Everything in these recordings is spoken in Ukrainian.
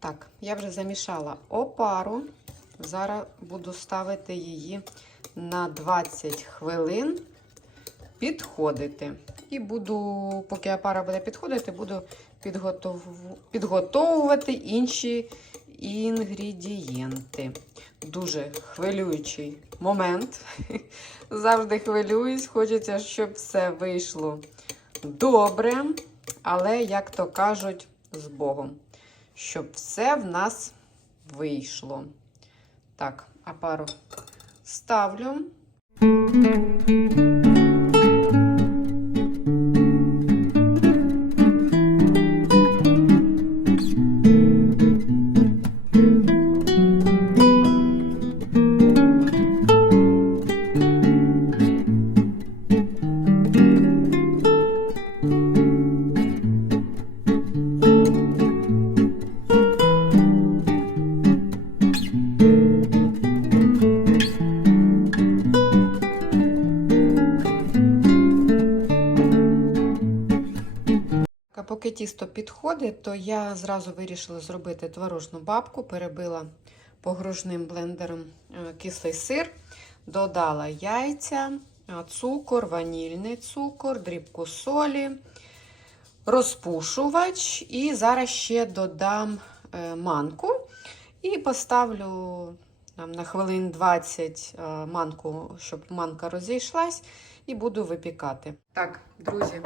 Так, я вже замішала опару. Зараз буду ставити її на 20 хвилин підходити. І буду, поки опара буде підходити, буду підготов... підготовувати інші інгредієнти. Дуже хвилюючий момент. Завжди хвилююсь, хочеться, щоб все вийшло добре, але, як то кажуть, з Богом. Щоб все в нас вийшло. Так, а пару ставлю. Поки тісто підходить, то я зразу вирішила зробити творожну бабку, перебила погружним блендером е, кислий сир, додала яйця, е, цукор, ванільний цукор, дрібку солі, розпушувач і зараз ще додам е, манку і поставлю на хвилин 20 е, манку, щоб манка розійшлась, і буду випікати. Так, друзі.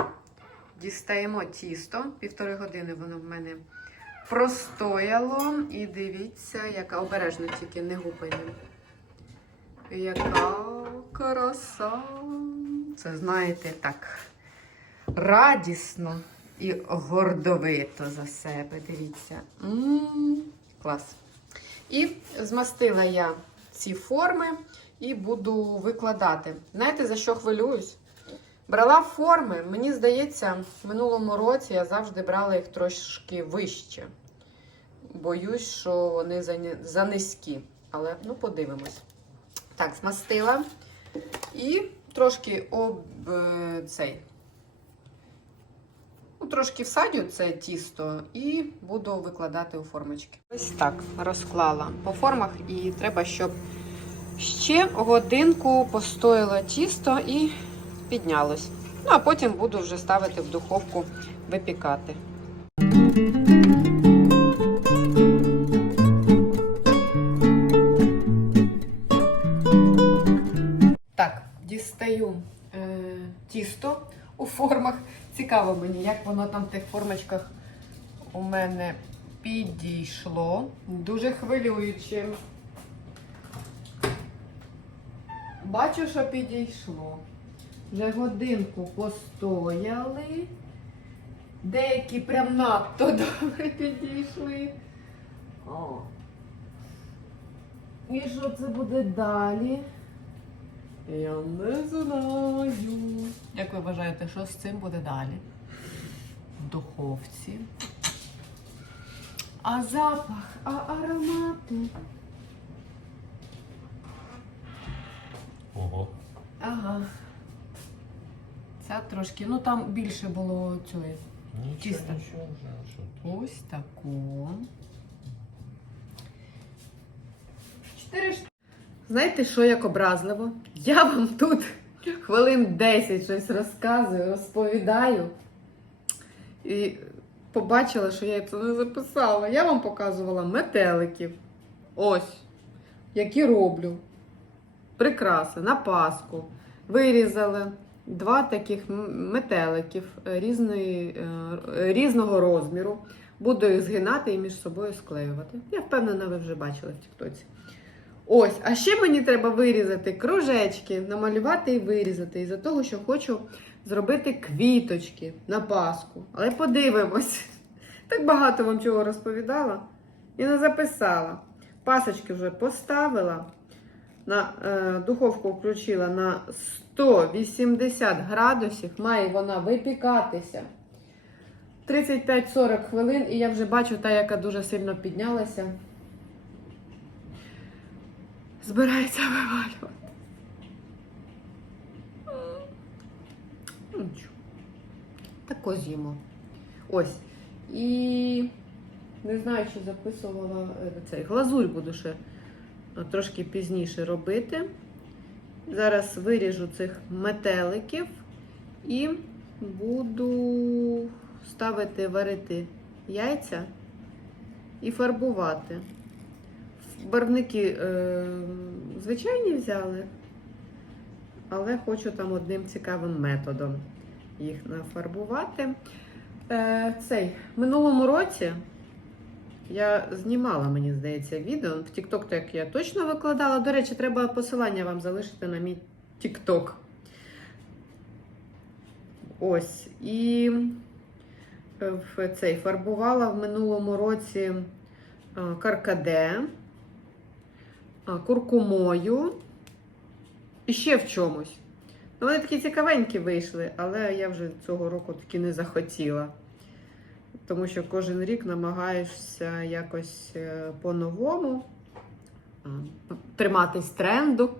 Дістаємо тісто. Півтори години воно в мене простояло. І дивіться, яка обережно тільки не гупаємо. Яка краса. Це, знаєте, так радісно і гордовито за себе. Дивіться. М-м, клас. І змастила я ці форми і буду викладати. Знаєте, за що хвилююсь? Брала форми, мені здається, в минулому році я завжди брала їх трошки вище. Боюсь, що вони занизькі. Але ну, подивимось. Так, змастила. І трошки об е, цей. Ну, трошки всадю це тісто і буду викладати у формочки. Ось так розклала по формах, і треба, щоб ще годинку постояло тісто і піднялось. Ну, а потім буду вже ставити в духовку випікати. Так, дістаю е, тісто у формах. Цікаво мені, як воно там в тих формочках у мене підійшло. Дуже хвилююче. Бачу, що підійшло. Вже годинку постояли. Деякі прям надто добре підійшли. О. І що це буде далі? Я не знаю. Як ви вважаєте, що з цим буде далі? В духовці. А запах, а аромати. Ого. Ага. Ця трошки, ну там більше було цієї. Нічого, Чисто. нічого тут? Ось таку. Чотири штуки. Знаєте, що як образливо? Я вам тут хвилин 10 щось розказую, розповідаю. І побачила, що я це не записала. Я вам показувала метеликів. Ось, які роблю. Прикраси на Пасху. Вирізали два таких метеликів е, різної, е, різного розміру. Буду їх згинати і між собою склеювати. Я впевнена, ви вже бачили в Тіктоці. Ось, а ще мені треба вирізати кружечки, намалювати і вирізати. Із-за того, що хочу зробити квіточки на Пасху. Але подивимось. Так багато вам чого розповідала і не записала. Пасочки вже поставила. На е, духовку включила на 180 градусів. Має вона випікатися. 35-40 хвилин, і я вже бачу та, яка дуже сильно піднялася. Збирається вивалювати. Нічого. Так ось з'їмо. Ось. І Не знаю, чи записувала е, цей глазурь буду ще трошки пізніше робити. Зараз виріжу цих метеликів і буду ставити варити яйця і фарбувати. Барвники е, звичайні взяли, але хочу там одним цікавим методом їх нафарбувати. Е, цей минулому році я знімала, мені здається, відео. В TikTok так я точно викладала. До речі, треба посилання вам залишити на мій TikTok. Ось. І е, в цей фарбувала в минулому році е, каркаде, е, куркумою і ще в чомусь. Ну, вони такі цікавенькі вийшли, але я вже цього року таки не захотіла. Тому що кожен рік намагаєшся якось е, по-новому триматись тренду,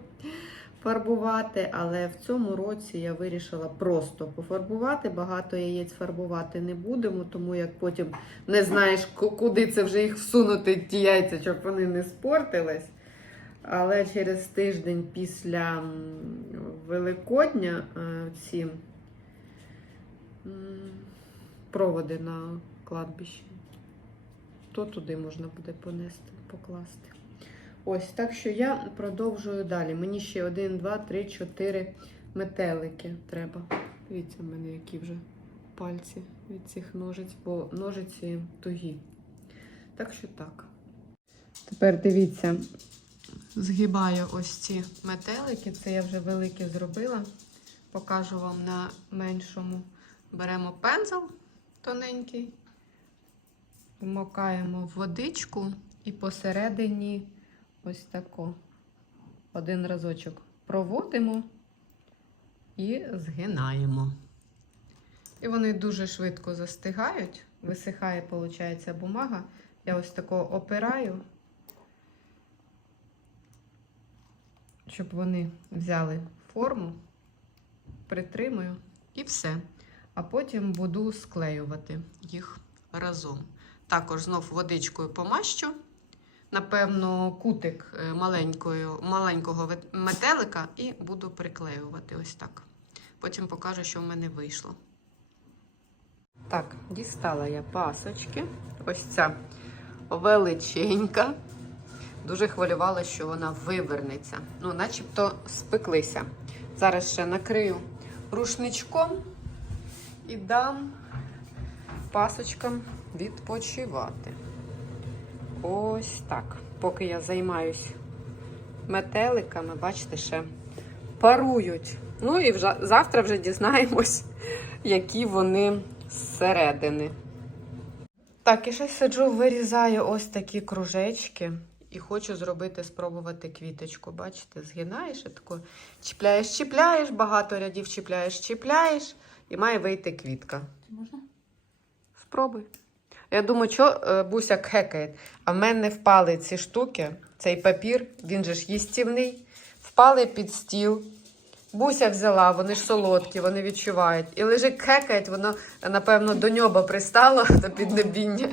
фарбувати. Але в цьому році я вирішила просто пофарбувати. Багато яєць фарбувати не будемо, тому як потім не знаєш, куди це вже їх всунути, ті яйця, щоб вони не спортились. Але через тиждень після Великодня е, ці проводи на кладбищі, то туди можна буде понести, покласти. Ось, так що я продовжую далі. Мені ще один, два, три, чотири метелики треба. Дивіться, в мене які вже пальці від цих ножиць, бо ножиці тугі. Так що так. Тепер дивіться, згибаю ось ці метелики. Це я вже великі зробила. Покажу вам на меншому. Беремо пензел тоненький, вмокаємо в водичку і посередині ось тако. Один разочок проводимо і згинаємо. І вони дуже швидко застигають. Висихає, виходить, бумага. Я ось тако опираю, щоб вони взяли форму, притримую і все. А потім буду склеювати їх разом. Також знов водичкою помащу. Напевно, кутик е, маленькою, маленького метелика і буду приклеювати ось так. Потім покажу, що в мене вийшло. Так, дістала я пасочки. Ось ця величенька. Дуже хвилювалася, що вона вивернеться. Ну, начебто спеклися. Зараз ще накрию рушничком і дам пасочкам відпочивати. Ось так. Поки я займаюсь метеликами, бачите, ще парують. Ну і вже, завтра вже дізнаємось, які вони зсередини. Так, і ще сиджу, вирізаю ось такі кружечки. І хочу зробити, спробувати квіточку. Бачите, згинаєш і тако чіпляєш, чіпляєш, багато рядів чіпляєш, чіпляєш, і має вийти квітка. Можна? Спробуй. Я думаю, що е, Буся хекає. А в мене впали ці штуки, цей папір, він же ж їстівний. Впали під стіл. Буся взяла, вони ж солодкі, вони відчувають. І лежить хекає, воно, напевно, до ньоба пристало до піднебіння.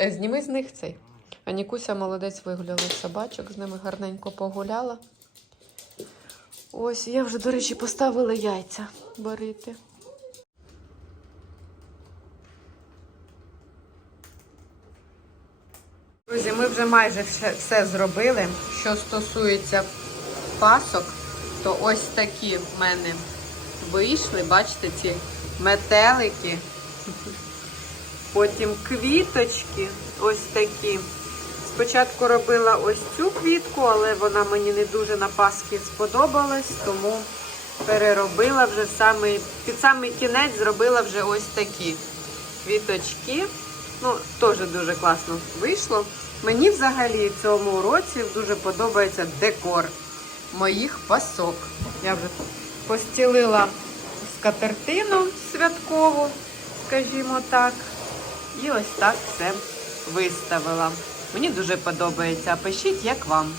Е, Зніми з них цей. А Нікуся молодець вигуляла собачок, з ними гарненько погуляла. Ось, я вже, до речі, поставила яйця варити. Друзі, ми вже майже все, все зробили. Що стосується пасок, то ось такі в мене вийшли. Бачите, ці метелики. Потім квіточки ось такі. Спочатку робила ось цю квітку, але вона мені не дуже на паски сподобалась, тому переробила вже саме, під самий кінець зробила вже ось такі квіточки. Ну, теж дуже класно вийшло. Мені взагалі цьому році дуже подобається декор моїх пасок. Я вже постілила скатертину святкову, скажімо так. І ось так все виставила. Мені дуже подобається. Пишіть, як вам.